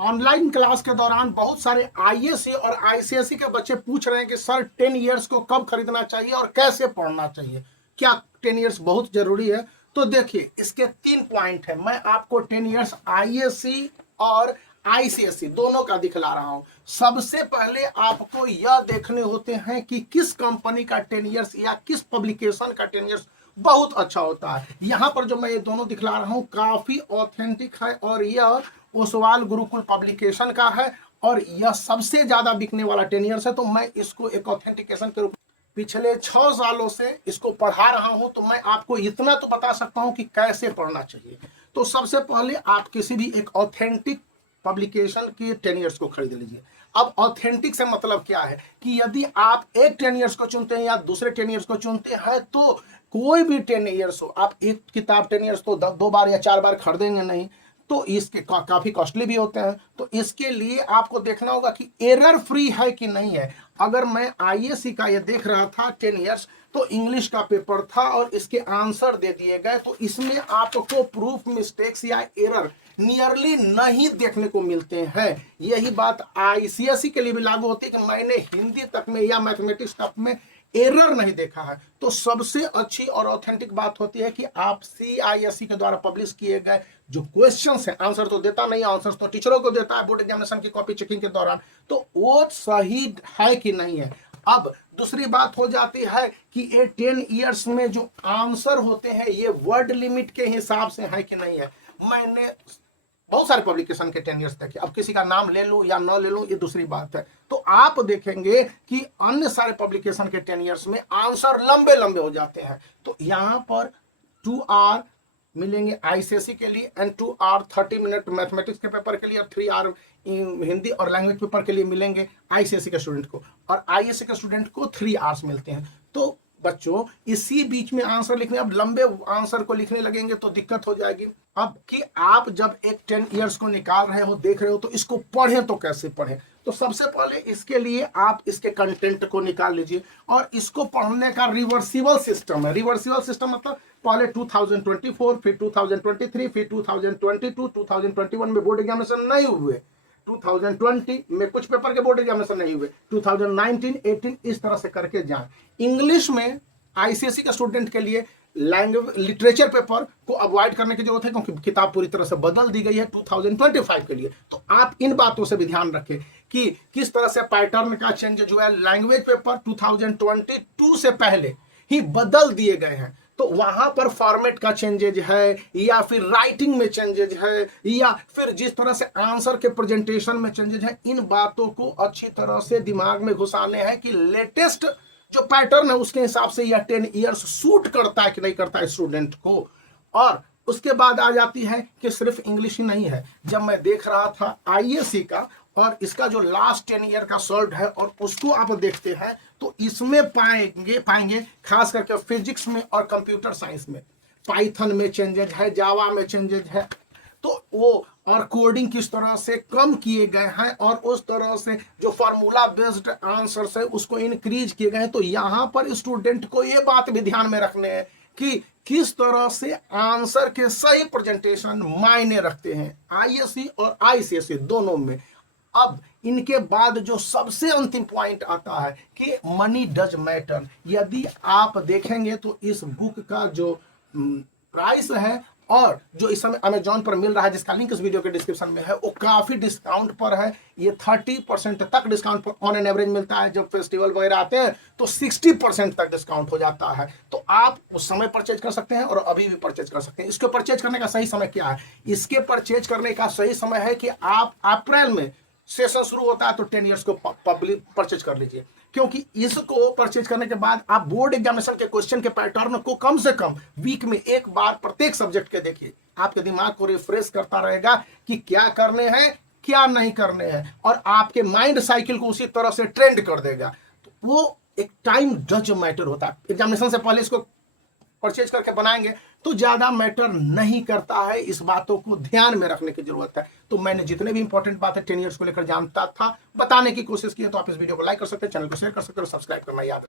Online class के दौरान बहुत सारे आईएससी और आईसीएसई के बच्चे पूछ रहे हैं कि सर 10 इयर्स को कब खरीदना चाहिए और कैसे पढ़ना चाहिए, क्या 10 इयर्स बहुत जरूरी है? तो देखिए, इसके 3 पॉइंट है। मैं आपको 10 इयर्स आईएससी और आईसीएसई दोनों का दिखला रहा हूं। सबसे पहले आपको यह देखने होते हैं कि किस कंपनी का 10 इयर्स या किस पब्लिकेशन का 10 इयर्स बहुत अच्छा होता है। यहां पर जो मैं ये दोनों दिखला रहा हूं काफी ऑथेंटिक है और यह ओसवाल गुरुकुल पब्लिकेशन का है और यह सबसे ज्यादा बिकने वाला 10 इयर्स है। तो मैं इसको एक ऑथेंटिकेशन के रूप पिछले 6 सालों से इसको पढ़ा रहा हूं, तो मैं आपको इतना तो बता सकता हूं कि कैसे पढ़ना चाहिए। तो सबसे पहले आप किसी भी एक ऑथेंटिक पब्लिकेशन के 10 इयर्स को खरीद लीजिए। अब ऑथेंटिक से मतलब क्या है कि यदि आप एक 10 इयर्स को चुनते हैं या दूसरे 10 इयर्स को चुनते हैं, तो कोई भी 10 इयर्स हो, आप एक किताब 10 इयर्स तो 2 बार या 4 बार खरीदेंगे नहीं, तो इसके काफी कॉस्टली भी होते हैं। तो इसके लिए आपको देखना होगा कि एरर फ्री है कि नहीं है। अगर मैं आईएससी का ये देख रहा था 10 इयर्स, तो इंग्लिश का पेपर था और इसके आंसर दे दिए गए, तो इसमें आपको प्रूफ मिस्टेक्स या एरर नियरली नहीं देखने को मिलते हैं। यही बात आईसीएसई के लिए भी लागू होती है कि मैंने हिंदी तक में या मैथमेटिक्स तक में एरर नहीं देखा है। तो सबसे अच्छी और ऑथेंटिक बात होती है कि आप सीआईएससी के द्वारा पब्लिश किए गए जो क्वेश्चंस हैं, आंसर तो देता नहीं, आंसर तो टीचरों को देता है बोर्ड एग्जामिनेशन की कॉपी चेकिंग के दौरान, तो वो सही है कि नहीं है। अब दूसरी बात हो जाती है कि ये 10 इयर्स में जो आंसर होते हैं ये वर्ड लिमिट के हिसाब से है कि नहीं है। मैंने बहुत सारे पब्लिकेशन के 10 इयर्स देखे, अब किसी का नाम ले लूं या न ले लूं ये दूसरी बात है। तो आप देखेंगे कि अन्य सारे पब्लिकेशन के 10 इयर्स में आंसर लंबे लंबे हो जाते हैं। तो यहां पर 2 आर मिलेंगे आईसीएसई के लिए एंड 2 आर 30 मिनट मैथमेटिक्स के पेपर के लिए और 3 आर हिंदी और लैंग्वेज पेपर के लिए मिलेंगे आईसीएसई के स्टूडेंट को, और आईएससी के स्टूडेंट को 3 आवर्स मिलते हैं। तो बच्चों इसी बीच में आंसर लिखने, अब लंबे आंसर को लिखने लगेंगे तो दिक्कत हो जाएगी। अब कि आप जब एक 10 इयर्स को निकाल रहे हो, देख रहे हो, तो इसको पढ़ें तो कैसे पढ़ें? तो सबसे पहले इसके लिए आप इसके कंटेंट को निकाल लीजिए और इसको पढ़ने का रिवर्सिबल सिस्टम है। रिवर्सिबल सिस्टम मतलब पहले 2024, फिर 2023, फिर 2022, 2021 में बोर्ड एग्जामिनेशन नहीं हुए, 2020 में कुछ पेपर के बोर्ड एग्जामिनेशन नहीं हुए, 2019, 18 इस तरह से करके जाएं। इंग्लिश में आईसीएसई के स्टूडेंट के लिए लैंग्वेज लिटरेचर पेपर को अवॉइड करने की जरूरत है क्योंकि किताब पूरी तरह से बदल दी गई है 2025 के लिए। तो आप इन बातों से भी ध्यान रखें कि किस तरह से पैटर्न का चेंज जो है, लैंग्वेज पेपर 2022 से पहले ही बदल दिए गए हैं, तो वहां पर फॉर्मेट का चेंजेज है या फिर राइटिंग में चेंजेज है या फिर जिस तरह से आंसर के प्रेजेंटेशन में चेंजेज है, इन बातों को अच्छी तरह से दिमाग में घुसाने हैं कि लेटेस्ट जो पैटर्न है उसके हिसाब से यह 10 इयर्स सूट करता है कि नहीं करता है स्टूडेंट को। और उसके बाद आ जाती है कि सिर्फ इंग्लिश ही नहीं है। जब मैं देख रहा था आईएससी का और इसका जो लास्ट 10 ईयर का सॉल्व है और उसको आप देखते हैं, तो इसमें पाएंगे खास करके फिजिक्स में और कंप्यूटर साइंस में, पाइथन में चेंजेज है, जावा में चेंजेज है, तो वो और कोडिंग किस तरह से कम किए गए हैं और उस तरह से जो फार्मूला बेस्ड आंसर्स है उसको इंक्रीज किए गए हैं। तो यहाँ पर स्टूडेंट को ये बात भी ध्यान में रखने हैं कि किस तरह से आंसर के सही प्रेजेंटेशन मायने रखते हैं आईएससी और आईसीएसई दोनों में। अब इनके बाद जो सबसे अंतिम पॉइंट आता है कि मनी डज मैटर। यदि आप देखेंगे तो इस बुक का जो प्राइस है और जो इस समय अमेजॉन पर मिल रहा है, जिसका लिंक इस वीडियो के डिस्क्रिप्शन में है, वो काफी डिस्काउंट पर है। ये 30% तक डिस्काउंट पर ऑन एन एवरेज मिलता है। जब फेस्टिवल वगैरह आते हैं तो 60% तक डिस्काउंट हो जाता है। तो आप उस समय परचेज कर सकते हैं और अभी भी परचेज कर सकते हैं। इसको परचेज करने का सही समय क्या है? इसके परचेज करने का सही समय है कि आप अप्रैल में सेशन शुरू होता है तो 10 इयर्स को पब्लिक परचेज कर लीजिए, क्योंकि इसको परचेज करने के बाद आप बोर्ड एग्जामिनेशन के क्वेश्चन के पैटर्न को कम से कम वीक में एक बार प्रत्येक सब्जेक्ट के देखिए। आपके दिमाग को रिफ्रेश करता रहेगा कि क्या करने हैं क्या नहीं करने हैं, और आपके माइंड साइकिल को उसी तरह से ट्रेंड कर देगा। तो वो एक टाइम डज मैटर होता है। एग्जामिनेशन से पहले इसको परचेज करके बनाएंगे तो ज्यादा मैटर नहीं करता है। इस बातों को ध्यान में रखने की जरूरत है। तो मैंने जितने भी इंपॉर्टेंट बातें 10 इयर्स को लेकर जानता था बताने की कोशिश की है। तो आप इस वीडियो को लाइक कर सकते हैं, चैनल को शेयर कर सकते हैं और सब्सक्राइब करना याद